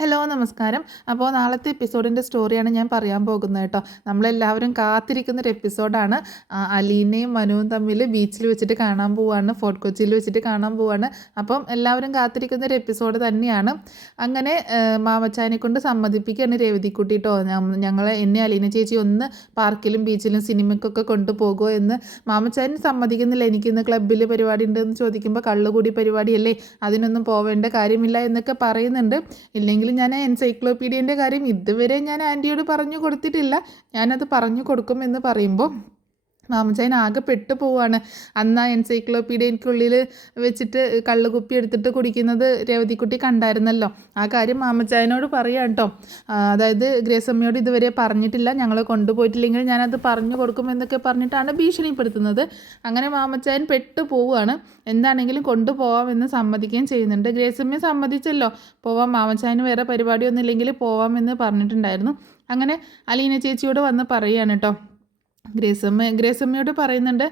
Hello നമസ്കാരം. അപ്പോൾ നാളത്തെ എപ്പിസോഡിൻ്റെ സ്റ്റോറിയാണ് ഞാൻ പറയാൻ പോകുന്നത് കേട്ടോ. നമ്മളെല്ലാവരും കാത്തിരിക്കുന്നൊരു എപ്പിസോഡാണ്. അലീനയും മനുവും തമ്മിൽ ബീച്ചിൽ വെച്ചിട്ട് കാണാൻ പോവാണ്, ഫോർട്ട് കൊച്ചിയിൽ വെച്ചിട്ട് കാണാൻ പോവാണ്. അപ്പം എല്ലാവരും കാത്തിരിക്കുന്നൊരു എപ്പിസോഡ് തന്നെയാണ്. അങ്ങനെ മാമച്ചാനെ കൊണ്ട് സമ്മതിപ്പിക്കുകയാണ് രേവതിക്കുട്ടി കേട്ടോ. എന്നെ അലീന ചേച്ചി ഒന്ന് പാർക്കിലും ബീച്ചിലും സിനിമയ്ക്കൊക്കെ കൊണ്ടുപോകുമോ എന്ന്. മാമച്ചാൻ സമ്മതിക്കുന്നില്ല. എനിക്കിന്ന് ക്ലബ്ബിൽ പരിപാടി ഉണ്ടെന്ന് ചോദിക്കുമ്പോൾ കള്ളുകൂടി പരിപാടിയല്ലേ, അതിനൊന്നും പോവേണ്ട കാര്യമില്ല എന്നൊക്കെ പറയുന്നുണ്ട്. ഇല്ലെങ്കിൽ ഞാൻ എൻസൈക്ലോപീഡിയൻ്റെ കാര്യം ഇതുവരെ ഞാൻ ആൻറ്റിയോട് പറഞ്ഞു കൊടുത്തിട്ടില്ല, ഞാനത് പറഞ്ഞു കൊടുക്കും എന്ന് പറയുമ്പോൾ മാമച്ചായൻ ആകെ പെട്ടു പോവാണ്. അന്ന് ആ എൻസൈക്ലോപീഡിയയ്ക്കുള്ളിൽ വെച്ചിട്ട് കള്ളുകുപ്പി എടുത്തിട്ട് കുടിക്കുന്നത് രേവതിക്കുട്ടി കണ്ടായിരുന്നല്ലോ. ആ കാര്യം മാമച്ചായനോട് പറയാം കേട്ടോ. അതായത് ഗ്രേസമ്മയോട് ഇതുവരെ പറഞ്ഞിട്ടില്ല, ഞങ്ങളെ കൊണ്ടുപോയിട്ടില്ലെങ്കിൽ ഞാനത് പറഞ്ഞു കൊടുക്കും എന്നൊക്കെ പറഞ്ഞിട്ടാണ് ഭീഷണിപ്പെടുത്തുന്നത്. അങ്ങനെ മാമച്ചായൻ പെട്ടു പോവുകയാണ്. എന്താണെങ്കിലും കൊണ്ടുപോവാമെന്ന് സമ്മതിക്കുകയും ചെയ്യുന്നുണ്ട്. ഗ്രേസമ്മയെ സമ്മതിച്ചല്ലോ, പോവാം, മാമച്ചായന് വേറെ പരിപാടിയൊന്നും ഇല്ലെങ്കിൽ പോവാമെന്ന് പറഞ്ഞിട്ടുണ്ടായിരുന്നു. അങ്ങനെ അലീന ചേച്ചിയോട് വന്ന് പറയുകയാണ് കേട്ടോ. ഗ്രേസമ്മയോട് പറയുന്നുണ്ട്,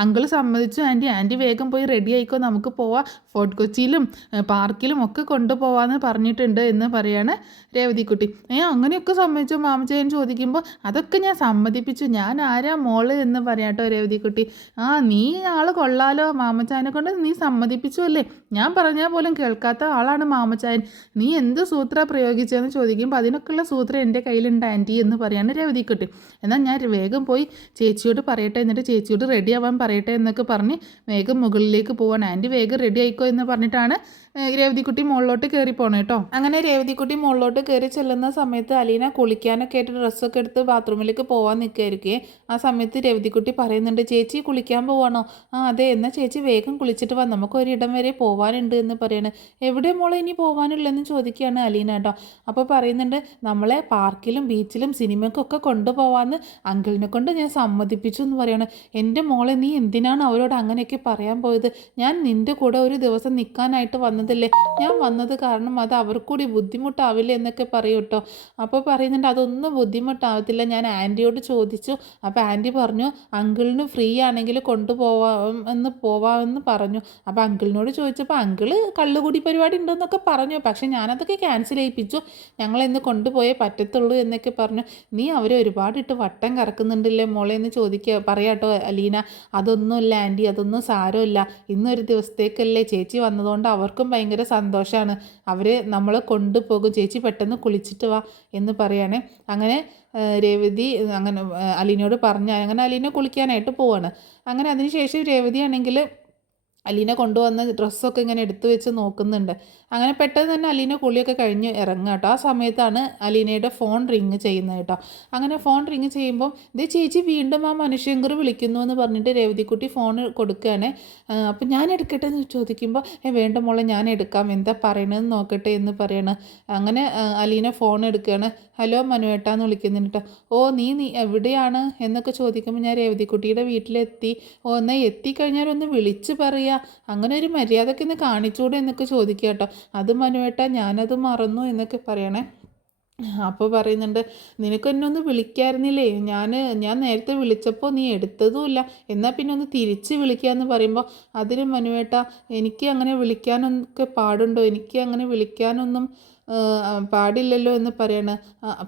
അങ്കിൾ സമ്മതിച്ചു ആൻറ്റി വേഗം പോയി റെഡി ആയിക്കോ, നമുക്ക് പോവാം, ഫോർട്ട് കൊച്ചിയിലും പാർക്കിലും ഒക്കെ കൊണ്ടുപോവാമെന്ന് പറഞ്ഞിട്ടുണ്ട് എന്ന് പറയാണ് രേവതിക്കുട്ടി. അങ്ങനെയൊക്കെ സമ്മതിച്ചു മാമച്ചായൻ ചോദിക്കുമ്പോൾ അതൊക്കെ ഞാൻ സമ്മതിപ്പിച്ചു, ഞാൻ ആരാ മോള് എന്ന് പറയാം കേട്ടോ രേവതിക്കുട്ടി. നീ ആൾ കൊള്ളാലോ, മാമച്ചായനെ കൊണ്ട് നീ സമ്മതിപ്പിച്ചു അല്ലേ, ഞാൻ പറഞ്ഞാൽ പോലും കേൾക്കാത്ത ആളാണ് മാമച്ചായൻ, നീ എന്ത് സൂത്ര പ്രയോഗിച്ചതെന്ന് ചോദിക്കുമ്പോൾ അതിനൊക്കെയുള്ള സൂത്രം എൻ്റെ കയ്യിലുണ്ട് ആൻറ്റി എന്ന് പറയാണ് രേവതിക്കുട്ടി. എന്നാൽ ഞാൻ വേഗം പോയി ചേച്ചിയോട് പറയട്ടെ, എന്നിട്ട് ചേച്ചിയോട് റെഡി ആവാൻ പറയട്ടെ എന്നൊക്കെ പറഞ്ഞ് വേഗം മുകളിലേക്ക് പോവാണ്. ആൻറ്റി വേഗം റെഡി ആയിക്കോ എന്ന് പറഞ്ഞിട്ടാണ് രേവതിക്കുട്ടി മുകളിലോട്ട് കയറി പോകണം കേട്ടോ. അങ്ങനെ രേവതിക്കുട്ടി മുകളിലോട്ട് കയറി ചെല്ലുന്ന സമയത്ത് അലീന കുളിക്കാനൊക്കെ ആയിട്ട് ഡ്രസ്സൊക്കെ എടുത്ത് ബാത്റൂമിലേക്ക് പോകാൻ നിൽക്കുകയായിരിക്കും. ആ സമയത്ത് രേവതിക്കുട്ടി പറയുന്നുണ്ട്, ചേച്ചി കുളിക്കാൻ പോവാണോ? അതെ, എന്നാൽ ചേച്ചി വേഗം കുളിച്ചിട്ട് വാ, നമുക്ക് ഒരിടം വരെ പോകാനുണ്ട് എന്ന് പറയണേ. എവിടെ മോളെ ഇനി പോകാനുള്ളതെന്ന് ചോദിക്കുകയാണ് അലീന കേട്ടോ. അപ്പോൾ പറയുന്നുണ്ട്, നമ്മളെ പാർക്കിലും ബീച്ചിലും സിനിമയ്ക്കൊക്കെ കൊണ്ടുപോകാമെന്ന് അങ്കിളിനെ കൊണ്ട് ഞാൻ സമ്മതിപ്പിച്ചു എന്ന് പറയണം. എൻ്റെ മോളെ, നീ എന്തിനാണ് അവരോട് അങ്ങനെയൊക്കെ പറയാൻ പോയത്? ഞാൻ നിൻ്റെ കൂടെ ഒരു ദിവസം നിൽക്കാനായിട്ട് വന്നതല്ലേ, ഞാൻ വന്നത് കാരണം അത് അവർക്കൂടി ബുദ്ധിമുട്ടാവില്ല എന്നൊക്കെ പറയും കേട്ടോ. അപ്പോൾ പറയുന്നുണ്ട്, അതൊന്നും ബുദ്ധിമുട്ടാവത്തില്ല, ഞാൻ ആൻറ്റിയോട് ചോദിച്ചു, അപ്പോൾ ആൻറ്റി പറഞ്ഞു അങ്കിളിന് ഫ്രീ ആണെങ്കിൽ പോവാമെന്ന് പറഞ്ഞു. അപ്പോൾ അങ്കിളിനോട് ചോദിച്ചപ്പോൾ അങ്കിള് കള്ളുകൂടി പരിപാടി ഉണ്ടെന്നൊക്കെ പറഞ്ഞു, പക്ഷെ ഞാനതൊക്കെ ക്യാൻസൽ ചെയ്യിപ്പിച്ചു, ഞങ്ങളിന്ന് കൊണ്ടുപോയേ പറ്റത്തുള്ളൂ എന്നൊക്കെ പറഞ്ഞു. നീ അവരെ ഒരുപാടിട്ട് വട്ടം കറക്കുന്നുണ്ടല്ലേ മോളെ എന്ന് പറയാട്ടോ അലീന. അതൊന്നുമില്ല ആൻറ്റി, അതൊന്നും സാരമില്ല, ഇന്നൊരു ദിവസത്തേക്കല്ലേ ചേച്ചി വന്നതുകൊണ്ട് അവർക്കും ഭയങ്കര സന്തോഷമാണ്, അവർ നമ്മളെ കൊണ്ടുപോകും, ചേച്ചി പെട്ടെന്ന് കുളിച്ചിട്ട് വാ എന്ന് പറയാണ്. അങ്ങനെ രേവതി അങ്ങനെ അലീനയോട് അങ്ങനെ അലീന കുളിക്കാനായിട്ട് പോവാണ്. അങ്ങനെ അതിനുശേഷം രേവതി ആണെങ്കിൽ അലീന കൊണ്ടുവന്ന ഡ്രസ്സൊക്കെ ഇങ്ങനെ എടുത്തു വെച്ച് നോക്കുന്നുണ്ട്. അങ്ങനെ പെട്ടെന്ന് തന്നെ അലീന കുളിയൊക്കെ കഴിഞ്ഞ് ഇറങ്ങുക കേട്ടോ. ആ സമയത്താണ് അലീനയുടെ ഫോൺ റിങ് ചെയ്യുന്നത് കേട്ടോ. അങ്ങനെ ഫോൺ റിങ് ചെയ്യുമ്പോൾ ഇത് ചേച്ചി വീണ്ടും ആ മനുഷ്യങ്കർ വിളിക്കുന്നു എന്ന് പറഞ്ഞിട്ട് രേവതിക്കുട്ടി ഫോൺ കൊടുക്കുകയാണ്. അപ്പം ഞാൻ എടുക്കട്ടെ എന്ന് ചോദിക്കുമ്പോൾ വേണ്ട മോളെ, ഞാൻ എടുക്കാം, എന്താ പറയണതെന്ന് നോക്കട്ടെ എന്ന് പറയണം. അങ്ങനെ അലീന ഫോൺ എടുക്കുകയാണ്. ഹലോ മനുവേട്ടാന്ന് വിളിക്കുന്നുണ്ട് കേട്ടോ. നീ എവിടെയാണ് എന്നൊക്കെ ചോദിക്കുമ്പോൾ ഞാൻ രേവതിക്കുട്ടിയുടെ വീട്ടിലെത്തി. എന്നാൽ എത്തിക്കഴിഞ്ഞാൽ വിളിച്ച് പറയുക, അങ്ങനെ ഒരു മര്യാദയ്ക്ക് ഇന്ന് കാണിച്ചൂടെ എന്നൊക്കെ ചോദിക്കുക കേട്ടോ. അത് മനുവേട്ടാ, ഞാനത് മറന്നു എന്നൊക്കെ പറയണേ. അപ്പോൾ പറയുന്നുണ്ട്, നിനക്കെന്നെ ഒന്ന് വിളിക്കായിരുന്നില്ലേ, ഞാൻ നേരത്തെ വിളിച്ചപ്പോൾ നീ എടുത്തതുമില്ല, എന്നാൽ പിന്നെ ഒന്ന് തിരിച്ച് വിളിക്കാമെന്ന് പറയുമ്പോൾ അതിന് മനുവേട്ടാ, എനിക്ക് അങ്ങനെ വിളിക്കാനൊക്കെ പാടുണ്ടോ, എനിക്ക് അങ്ങനെ വിളിക്കാനൊന്നും പാടില്ലല്ലോ എന്ന് പറയണ.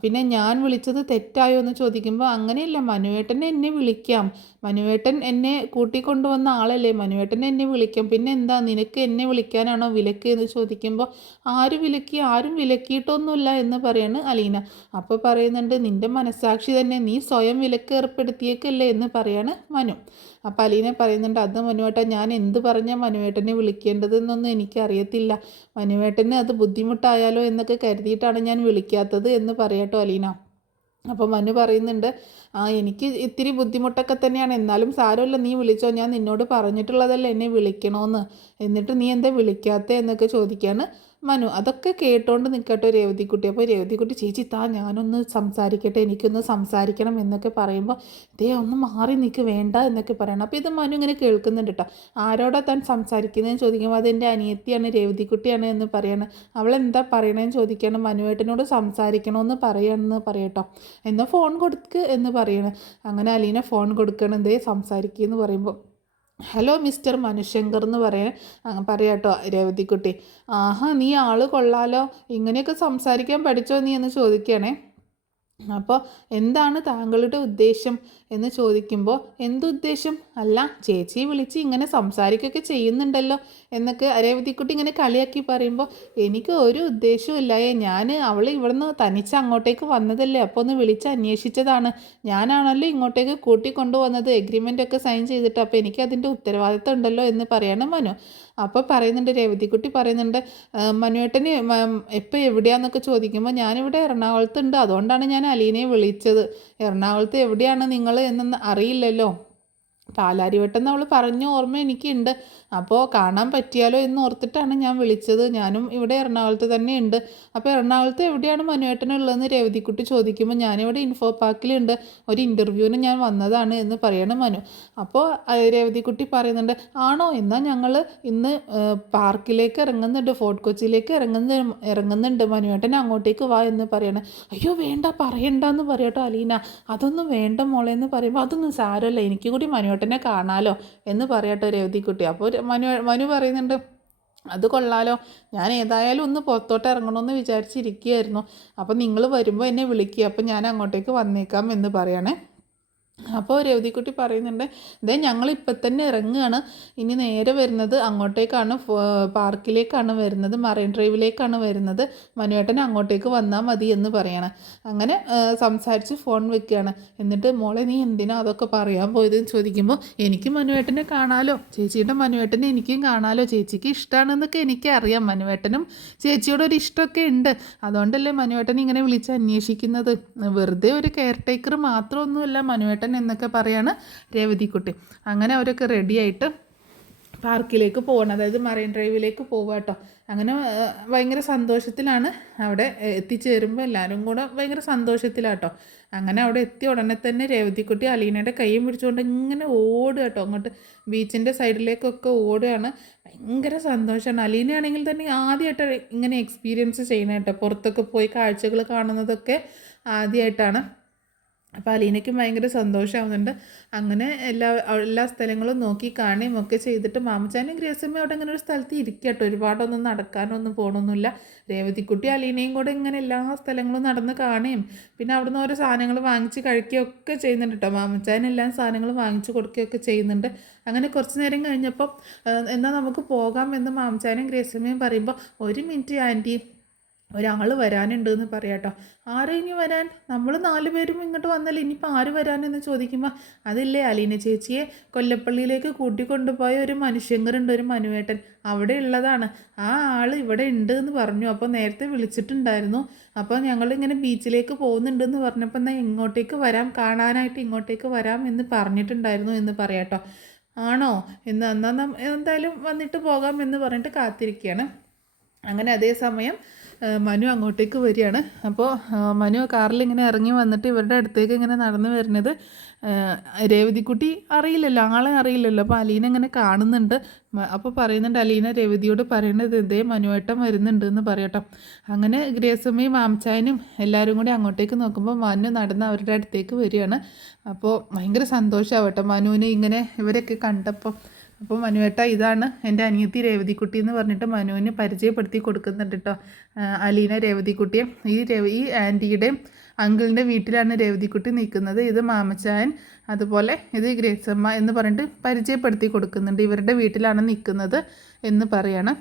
പിന്നെ ഞാൻ വിളിച്ചത് തെറ്റായോ എന്ന് ചോദിക്കുമ്പോൾ അങ്ങനെയല്ല, മനുവേട്ടൻ എന്നെ വിളിക്കാം, മനുവേട്ടൻ എന്നെ കൂട്ടിക്കൊണ്ടുവന്ന ആളല്ലേ, മനുവേട്ടൻ എന്നെ വിളിക്കാം, പിന്നെ എന്താ നിനക്ക് എന്നെ വിളിക്കാനാണോ വിലക്ക് എന്ന് ചോദിക്കുമ്പോൾ ആരും വിലക്കിയിട്ടൊന്നുമില്ല എന്ന് പറയാണ് അലീന. അപ്പോൾ പറയുന്നുണ്ട്, നിൻ്റെ മനസ്സാക്ഷി തന്നെ, നീ സ്വയം വിലക്ക് ഏർപ്പെടുത്തിയേക്കല്ലേ എന്ന് പറയാണ് മനു. അപ്പോൾ അലീന പറയുന്നുണ്ട്, അത് മനുവേട്ടൻ, ഞാൻ എന്ത് പറഞ്ഞാൽ മനുവേട്ടനെ വിളിക്കേണ്ടതെന്നൊന്നും എനിക്കറിയത്തില്ല, മനുവേട്ടന് അത് ബുദ്ധിമുട്ടായാലോ എന്നൊക്കെ കരുതിയിട്ടാണ് ഞാൻ വിളിക്കാത്തത് എന്ന് പറയട്ടോ അലീന. അപ്പോൾ മനു പറയുന്നുണ്ട്, എനിക്ക് ഇത്തിരി ബുദ്ധിമുട്ടൊക്കെ തന്നെയാണ്, എന്നാലും സാരമില്ല, നീ വിളിച്ചോ, ഞാൻ നിന്നോട് പറഞ്ഞിട്ടുള്ളതല്ല എന്നെ വിളിക്കണമെന്ന്, എന്നിട്ട് നീ എന്താ വിളിക്കാത്തത് എന്നൊക്കെ ചോദിക്കുകയാണ് മനു. അതൊക്കെ കേട്ടോണ്ട് നിൽക്കട്ടെ രേവതിക്കുട്ടി. അപ്പോൾ രേവതിക്കുട്ടി, ചേച്ചി ഞാനൊന്ന് സംസാരിക്കട്ടെ, എനിക്കൊന്ന് സംസാരിക്കണം എന്നൊക്കെ പറയുമ്പോൾ ഒന്ന് മാറി നിൽക്ക്, വേണ്ട എന്നൊക്കെ പറയണം. അപ്പോൾ ഇത് മനു ഇങ്ങനെ കേൾക്കുന്നുണ്ട് കേട്ടോ. ആരോടാ താൻ സംസാരിക്കുന്നതെന്ന് ചോദിക്കുമ്പോൾ അതെൻ്റെ അനിയത്തിയാണ്, രേവതിക്കുട്ടിയാണ് എന്ന് പറയണം. അവളെന്താ പറയണതെന്ന് ചോദിക്കുകയാണ്. മനുവേട്ടനോട് സംസാരിക്കണമെന്ന് പറയണമെന്ന് പറയട്ടോ. എന്നാൽ ഫോൺ കൊടുക്ക് എന്ന് പറയണം. അങ്ങനെ അലീന ഫോൺ കൊടുക്കണം, സംസാരിക്കുക എന്ന് പറയുമ്പോൾ ഹലോ മിസ്റ്റർ മനുശങ്കർ എന്ന് പറയാട്ടോ രേവതിക്കുട്ടി. ആഹാ, നീ ആള് കൊള്ളാലോ, ഇങ്ങനെയൊക്കെ സംസാരിക്കാൻ പഠിച്ചോ നീ എന്ന് ചോദിക്കുകയാണേ. അപ്പോൾ എന്താണ് താങ്കളുടെ ഉദ്ദേശം എന്ന് ചോദിക്കുമ്പോൾ, എന്തുദ്ദേശം? അല്ല, ചേച്ചിയെ വിളിച്ച് ഇങ്ങനെ സംസാരിക്കുകയൊക്കെ ചെയ്യുന്നുണ്ടല്ലോ എന്നൊക്കെ രേവതിക്കുട്ടി ഇങ്ങനെ കളിയാക്കി പറയുമ്പോൾ, എനിക്ക് ഒരു ഉദ്ദേശവും ഇല്ലായേ, അവൾ ഇവിടുന്ന് തനിച്ച് അങ്ങോട്ടേക്ക് വന്നതല്ലേ, അപ്പോൾ ഒന്ന് വിളിച്ച് അന്വേഷിച്ചതാണ്. ഞാനാണല്ലോ ഇങ്ങോട്ടേക്ക് കൂട്ടിക്കൊണ്ടുവന്നത്, എഗ്രിമെൻ്റ് ഒക്കെ സൈൻ ചെയ്തിട്ട്, അപ്പോൾ എനിക്ക് അതിൻ്റെ ഉത്തരവാദിത്തം ഉണ്ടല്ലോ എന്ന് പറയണം മനു. അപ്പോൾ പറയുന്നുണ്ട്, രേവതിക്കുട്ടി പറയുന്നുണ്ട്, മനുവേട്ടന് എപ്പോൾ എവിടെയാണെന്നൊക്കെ ചോദിക്കുമ്പോൾ, ഞാനിവിടെ എറണാകുളത്തുണ്ട്, അതുകൊണ്ടാണ് ഞാൻ അലീനയെ വിളിച്ചത്. എറണാകുളത്ത് എവിടെയാണ് നിങ്ങൾ എന്നൊന്നും അറിയില്ലല്ലോ. പാലാരിവട്ടം അവൾ പറഞ്ഞ ഓർമ്മ എനിക്കുണ്ട്. അപ്പോൾ കാണാൻ പറ്റിയാലോ എന്ന് ഓർത്തിട്ടാണ് ഞാൻ വിളിച്ചത്. ഞാനും ഇവിടെ എറണാകുളത്ത് തന്നെ ഉണ്ട്. അപ്പോൾ എറണാകുളത്ത് എവിടെയാണ് മനുവേട്ടനുള്ളതെന്ന് രേവതിക്കുട്ടി ചോദിക്കുമ്പോൾ, ഞാനിവിടെ ഇൻഫോ പാർക്കിലുണ്ട്, ഒരു ഇൻ്റർവ്യൂവിന് ഞാൻ വന്നതാണ് എന്ന് പറയണം മനു. അപ്പോൾ രേവതിക്കുട്ടി പറയുന്നുണ്ട്, ആണോ, എന്നാൽ ഞങ്ങൾ ഇന്ന് പാർക്കിലേക്ക് ഇറങ്ങുന്നുണ്ട്, ഫോർട്ട് കൊച്ചിയിലേക്ക് ഇറങ്ങുന്നുണ്ട്, മനുവേട്ടൻ അങ്ങോട്ടേക്ക് വാ എന്ന് പറയണം. അയ്യോ വേണ്ട, പറയണ്ടെന്ന് പറയട്ടോ അലീന. അതൊന്നും വേണ്ട മോളെ എന്ന് പറയുമ്പോൾ, അതൊന്നും സാരമല്ല, എനിക്ക് കൂടി മനുവേട്ടനെ കാണാലോ എന്ന് പറയട്ടോ രേവതിക്കുട്ടി. അപ്പോൾ മനു പറയുന്നുണ്ട്, അത് കൊള്ളാലോ, ഞാൻ ഏതായാലും ഒന്ന് പുറത്തോട്ട് ഇറങ്ങണമെന്ന് വിചാരിച്ചിരിക്കുകയായിരുന്നു. അപ്പം നിങ്ങൾ വരുമ്പോൾ എന്നെ വിളിക്കുക, അപ്പം ഞാൻ അങ്ങോട്ടേക്ക് വന്നേക്കാം എന്ന് പറയണേ. അപ്പോൾ രേവതിക്കുട്ടി പറയുന്നുണ്ട്, ഇതേ ഞങ്ങളിപ്പോൾ തന്നെ ഇറങ്ങുകയാണ്, ഇനി നേരെ വരുന്നത് അങ്ങോട്ടേക്കാണ്, പാർക്കിലേക്കാണ് വരുന്നത്, മറൈൻ ഡ്രൈവിലേക്കാണ് വരുന്നത്, മനുവേട്ടൻ അങ്ങോട്ടേക്ക് വന്നാൽ മതി എന്ന് പറയണം. അങ്ങനെ സംസാരിച്ച് ഫോൺ വെക്കുകയാണ്. എന്നിട്ട് മോളെ നീ എന്തിനാ അതൊക്കെ പറയാൻ പോയതെന്ന് ചോദിക്കുമ്പോൾ, എനിക്ക് മനുവേട്ടനെ കാണാലോ, ചേച്ചിയുടെ മനുവേട്ടനെ എനിക്കും കാണാലോ, ചേച്ചിക്ക് ഇഷ്ടമാണെന്നൊക്കെ എനിക്കറിയാം, മനുവേട്ടനും ചേച്ചിയോടൊരു ഇഷ്ടമൊക്കെ ഉണ്ട്, അതുകൊണ്ടല്ലേ മനുവേട്ടൻ ഇങ്ങനെ വിളിച്ച് അന്വേഷിക്കുന്നത്, വെറുതെ ഒരു കെയർ ടേക്കർ മാത്രമൊന്നുമല്ല മനുവേട്ടൻ എന്നൊക്കെ പറയാണ് രേവതിക്കുട്ടി. അങ്ങനെ അവരൊക്കെ റെഡിയായിട്ട് പാർക്കിലേക്ക് പോകണം, അതായത് മറൈൻ ഡ്രൈവിലേക്ക് പോവുക കേട്ടോ. അങ്ങനെ ഭയങ്കര സന്തോഷത്തിലാണ് അവിടെ എത്തിച്ചേരുമ്പോൾ, എല്ലാവരും കൂടെ ഭയങ്കര സന്തോഷത്തിലാട്ടോ. അങ്ങനെ അവിടെ എത്തിയ ഉടനെ തന്നെ രേവതിക്കുട്ടി അലീനയുടെ കൈയും പിടിച്ചുകൊണ്ട് ഇങ്ങനെ ഓടുക കേട്ടോ, അങ്ങോട്ട് ബീച്ചിൻ്റെ സൈഡിലേക്കൊക്കെ ഓടുകയാണ്. ഭയങ്കര സന്തോഷമാണ്. അലീനയാണെങ്കിൽ തന്നെ ആദ്യമായിട്ട് ഇങ്ങനെ എക്സ്പീരിയൻസ് ചെയ്യണം കേട്ടോ, പുറത്തൊക്കെ പോയി കാഴ്ചകൾ കാണുന്നതൊക്കെ ആദ്യമായിട്ടാണ്. അപ്പോൾ അലീനയ്ക്കും ഭയങ്കര സന്തോഷമാവുന്നുണ്ട്. അങ്ങനെ എല്ലാ സ്ഥലങ്ങളും നോക്കി കാണുകയും ഒക്കെ ചെയ്തിട്ട് മാമച്ചാനും ഗ്രേസമ്മയും അവിടെ ഇങ്ങനെ ഒരു സ്ഥലത്ത് ഇരിക്കട്ടോ, ഒരുപാടൊന്നും നടക്കാനൊന്നും പോകണമൊന്നുമില്ല. രേവതിക്കുട്ടി അലീനയും കൂടെ ഇങ്ങനെ എല്ലാ സ്ഥലങ്ങളും നടന്ന് കാണുകയും പിന്നെ അവിടുന്ന് ഓരോ സാധനങ്ങൾ വാങ്ങിച്ച് കഴിക്കുകയൊക്കെ ചെയ്യുന്നുണ്ട് കേട്ടോ. മാമച്ചാൻ എല്ലാ സാധനങ്ങളും വാങ്ങിച്ച് കൊടുക്കുകയൊക്കെ ചെയ്യുന്നുണ്ട്. അങ്ങനെ കുറച്ച് നേരം കഴിഞ്ഞപ്പോൾ എന്നാൽ നമുക്ക് പോകാം എന്ന് മാമച്ചാനും ഗ്രേസമ്മയും പറയുമ്പോൾ, ഒരു മിനിറ്റ് ആൻറ്റി, ഒരാൾ വരാനുണ്ട് എന്ന് പറയാട്ടോ. ആരും ഇനി വരാൻ? നമ്മൾ 4 പേരും ഇങ്ങോട്ട് വന്നല്ലേ, ഇനിയിപ്പോൾ ആര് വരാനെന്ന് ചോദിക്കുമ്പോൾ, അതില്ലേ അലീന ചേച്ചിയെ കൊല്ലപ്പള്ളിയിലേക്ക് കൂട്ടിക്കൊണ്ടുപോയ ഒരു മനുഷ്യങ്കരുണ്ട്, ഒരു മനുവേട്ടൻ, അവിടെ ഉള്ളതാണ്, ആ ആൾ ഇവിടെ ഉണ്ട് എന്ന് പറഞ്ഞു. അപ്പോൾ നേരത്തെ വിളിച്ചിട്ടുണ്ടായിരുന്നു, അപ്പോൾ ഞങ്ങളിങ്ങനെ ബീച്ചിലേക്ക് പോകുന്നുണ്ടെന്ന് പറഞ്ഞപ്പോൾ എന്നാൽ ഇങ്ങോട്ടേക്ക് വരാം, കാണാനായിട്ട് ഇങ്ങോട്ടേക്ക് വരാം എന്ന് പറഞ്ഞിട്ടുണ്ടായിരുന്നു എന്ന് പറയാട്ടോ. ആണോ, എന്നാൽ എന്തായാലും വന്നിട്ട് പോകാം എന്ന് പറഞ്ഞിട്ട് കാത്തിരിക്കുകയാണ്. അങ്ങനെ അതേ സമയം മനു അങ്ങോട്ടേക്ക് വരികയാണ്. അപ്പോൾ മനു കാറിൽ ഇങ്ങനെ ഇറങ്ങി വന്നിട്ട് ഇവരുടെ അടുത്തേക്ക് ഇങ്ങനെ നടന്നു വരുന്നത് രേവതിക്കുട്ടി അറിയില്ലല്ലോ, ആളെ അറിയില്ലല്ലോ. അപ്പോൾ അലീന ഇങ്ങനെ കാണുന്നുണ്ട്. അപ്പോൾ പറയുന്നുണ്ട്, അലീന രേവതിയോട് പറയുന്നത്, ഇതേ മനുവേട്ടൻ വരുന്നുണ്ട് എന്ന് പറയട്ടോ. അങ്ങനെ ഗ്രേസമ്മയും മാംചായനും എല്ലാവരും കൂടി അങ്ങോട്ടേക്ക് നോക്കുമ്പോൾ മനു നടന്ന് അവരുടെ അടുത്തേക്ക് വരികയാണ്. അപ്പോൾ ഭയങ്കര സന്തോഷമാവട്ടെ മനുവിനെ ഇങ്ങനെ ഇവരൊക്കെ കണ്ടപ്പോൾ. അപ്പോൾ മനുവേട്ട, ഇതാണ് എൻ്റെ അനിയത്തി രേവതിക്കുട്ടി എന്ന് പറഞ്ഞിട്ട് മനുവിന് പരിചയപ്പെടുത്തി കൊടുക്കുന്നുണ്ട് കേട്ടോ അലീന രേവതിക്കുട്ടിയെ. ഈ ആൻറ്റിയുടെയും അങ്കിളിൻ്റെ വീട്ടിലാണ് രേവതിക്കുട്ടി നിൽക്കുന്നത്. ഇത് മാമച്ചായൻ, അതുപോലെ ഇത് ഗ്രേസമ്മ എന്ന് പറഞ്ഞിട്ട് പരിചയപ്പെടുത്തി കൊടുക്കുന്നുണ്ട്. ഇവരുടെ വീട്ടിലാണ് നിൽക്കുന്നത് എന്ന് പറയണം.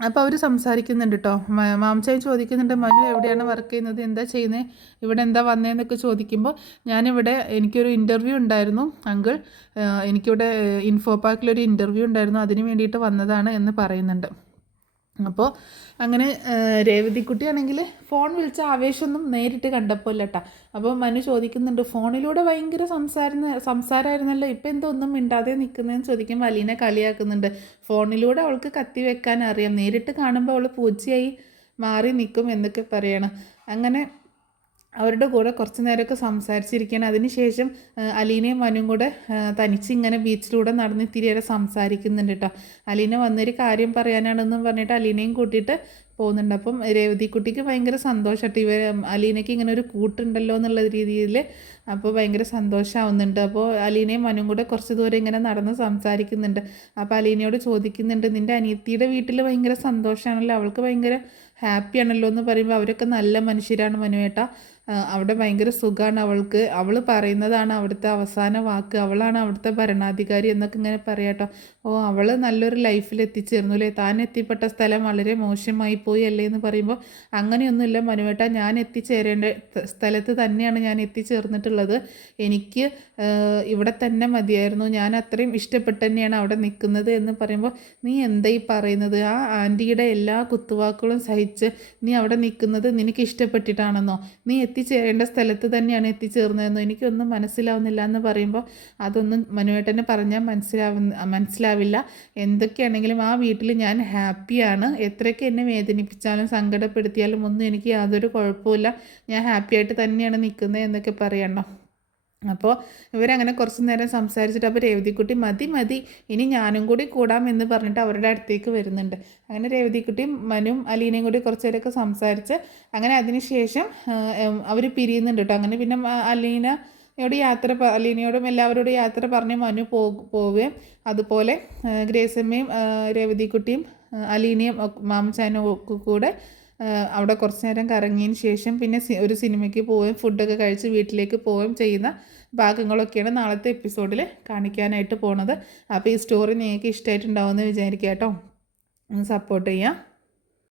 അപ്പോൾ അവർ സംസാരിക്കുന്നുണ്ട് കേട്ടോ. മാമച്ചായൻ ചോദിക്കുന്നുണ്ട്, മനു എവിടെയാണ് വർക്ക് ചെയ്യുന്നത്, എന്താ ചെയ്യുന്നത്, ഇവിടെ എന്താ വന്നതെന്നൊക്കെ ചോദിക്കുമ്പോൾ, ഞാനിവിടെ എനിക്കൊരു ഇൻ്റർവ്യൂ ഉണ്ടായിരുന്നു അങ്കിൾ, എനിക്കിവിടെ ഇൻഫോ പാർക്കിലൊരു ഇൻ്റർവ്യൂ ഉണ്ടായിരുന്നു, അതിന് വേണ്ടിയിട്ട് വന്നതാണ് എന്ന് പറയുന്നുണ്ട്. അപ്പോൾ അങ്ങനെ രേവതിക്കുട്ടിയാണെങ്കിൽ ഫോൺ വിളിച്ച ആവേശമൊന്നും നേരിട്ട് കണ്ടപ്പോൾ ഇല്ല കേട്ടോ. അപ്പോൾ മനു ചോദിക്കുന്നുണ്ട്, ഫോണിലൂടെ ഭയങ്കര സംസാരമായിരുന്നല്ലോ, ഇപ്പം എന്തോ ഒന്നും മിണ്ടാതെ നിൽക്കുന്നതെന്ന് ചോദിക്കുമ്പോൾ അലീന കളിയാക്കുന്നുണ്ട്. ഫോണിലൂടെ അവൾക്ക് കത്തി വെക്കാൻ അറിയാം, നേരിട്ട് കാണുമ്പോൾ അവൾ പൂച്ചയായി മാറി നിൽക്കും എന്നൊക്കെ പറയണം. അങ്ങനെ അവരുടെ കൂടെ കുറച്ച് നേരമൊക്കെ സംസാരിച്ചിരിക്കുകയാണ്. അതിനുശേഷം അലീനയും മനുവും കൂടെ തനിച്ച് ഇങ്ങനെ ബീച്ചിലൂടെ നടന്ന് ഇത്തിരിയേറെ സംസാരിക്കുന്നുണ്ട് കേട്ടോ. അലീന വന്നൊരു കാര്യം പറയാനാണെന്നും പറഞ്ഞിട്ട് അലീനയും കൂട്ടിയിട്ട് പോകുന്നുണ്ട്. അപ്പം രേവതിക്കുട്ടിക്ക് ഭയങ്കര സന്തോഷമായിട്ട് അലീനയ്ക്ക് ഇങ്ങനെ ഒരു കൂട്ടുണ്ടല്ലോ എന്നുള്ള രീതിയിൽ അപ്പോൾ ഭയങ്കര സന്തോഷമാവുന്നുണ്ട്. അപ്പോൾ അലീനയും മനുവും കൂടെ കുറച്ച് ദൂരം ഇങ്ങനെ നടന്ന് സംസാരിക്കുന്നുണ്ട്. അപ്പോൾ അലീനയോട് ചോദിക്കുന്നുണ്ട്, നിൻ്റെ അനിയത്തിയുടെ വീട്ടിൽ ഭയങ്കര സന്തോഷമാണല്ലോ, അവൾക്ക് ഭയങ്കര ഹാപ്പിയാണല്ലോ എന്ന് പറയുമ്പോൾ അവരൊക്കെ നല്ല മനുഷ്യരാണ് മനുവേട്ട, അവിടെ ഭയങ്കര സുഖമാണ് അവൾക്ക്, അവൾ പറയുന്നതാണ് അവിടുത്തെ അവസാന വാക്ക്, അവളാണ് അവിടുത്തെ ഭരണാധികാരി എന്നൊക്കെ ഇങ്ങനെ പറയാട്ടോ. ഓ, അവൾ നല്ലൊരു ലൈഫിൽ എത്തിച്ചേർന്നു അല്ലേ, താൻ എത്തിപ്പെട്ട സ്ഥലം വളരെ മോശമായി പോയി അല്ലേ എന്ന് പറയുമ്പോൾ അങ്ങനെയൊന്നുമില്ല മനുവേട്ട, ഞാൻ എത്തിച്ചേരേണ്ട സ്ഥലത്ത് തന്നെയാണ് ഞാൻ എത്തിച്ചേർന്നിട്ടുള്ളത്. എനിക്ക് ഇവിടെ തന്നെ മതിയായിരുന്നു, ഞാൻ അത്രയും ഇഷ്ടപ്പെട്ട് തന്നെയാണ് അവിടെ നിൽക്കുന്നത് എന്ന് പറയുമ്പോൾ നീ എന്തായി പറയുന്നത്, ആ ആൻറ്റിയുടെ എല്ലാ കുത്തുവാക്കുകളും സഹിച്ച് നീ അവിടെ നിൽക്കുന്നത് നിനക്ക് ഇഷ്ടപ്പെട്ടിട്ടാണെന്നോ, നീ എത്തിച്ചേരേണ്ട സ്ഥലത്ത് തന്നെയാണ് എത്തിച്ചേർന്നതെന്നോ, എനിക്കൊന്നും മനസ്സിലാവുന്നില്ല എന്ന് പറയുമ്പോൾ അതൊന്നും മനുവേട്ടന് പറഞ്ഞാൽ മനസ്സിലാവില്ല. എന്തൊക്കെയാണെങ്കിലും ആ വീട്ടിൽ ഞാൻ ഹാപ്പിയാണ്, എത്രയൊക്കെ എന്നെ വേദനിപ്പിച്ചാലും സങ്കടപ്പെടുത്തിയാലും ഒന്നും എനിക്ക് യാതൊരു കുഴപ്പമില്ല, ഞാൻ ഹാപ്പിയായിട്ട് തന്നെയാണ് നിൽക്കുന്നത് എന്നൊക്കെ പറയണം. അപ്പോൾ ഇവരങ്ങനെ കുറച്ച് നേരം സംസാരിച്ചിട്ട് അപ്പോൾ രേവതിക്കുട്ടി മതി ഇനി ഞാനും കൂടി കൂടാമെന്ന് പറഞ്ഞിട്ട് അവരുടെ അടുത്തേക്ക് വരുന്നുണ്ട്. അങ്ങനെ രേവതിക്കുട്ടിയും മനുവും അലീനയും കൂടി കുറച്ച് നേരമൊക്കെ സംസാരിച്ച് അങ്ങനെ അതിനുശേഷം അവർ പിരിയുന്നുണ്ട് കേട്ടോ. അങ്ങനെ പിന്നെ അലീനയോടും എല്ലാവരോടും യാത്ര പറഞ്ഞ് മനു പോവുകയും അതുപോലെ ഗ്രേസമ്മയും രേവതിക്കുട്ടിയും അലീനയും മാമച്ചാനും ഒക്കെ കൂടെ അവിടെ കുറച്ച് നേരം കറങ്ങിയതിന് ശേഷം പിന്നെ ഒരു സിനിമയ്ക്ക് പോവുകയും ഫുഡൊക്കെ കഴിച്ച് വീട്ടിലേക്ക് പോവുകയും ചെയ്യുന്ന ഭാഗങ്ങളൊക്കെയാണ് നാളത്തെ എപ്പിസോഡിൽ കാണിക്കാനായിട്ട് പോണത്. അപ്പോൾ ഈ സ്റ്റോറി നിങ്ങൾക്ക് ഇഷ്ടമായിട്ടുണ്ടാവുമെന്ന് വിചാരിക്കാം കേട്ടോ. സപ്പോർട്ട് ചെയ്യാം.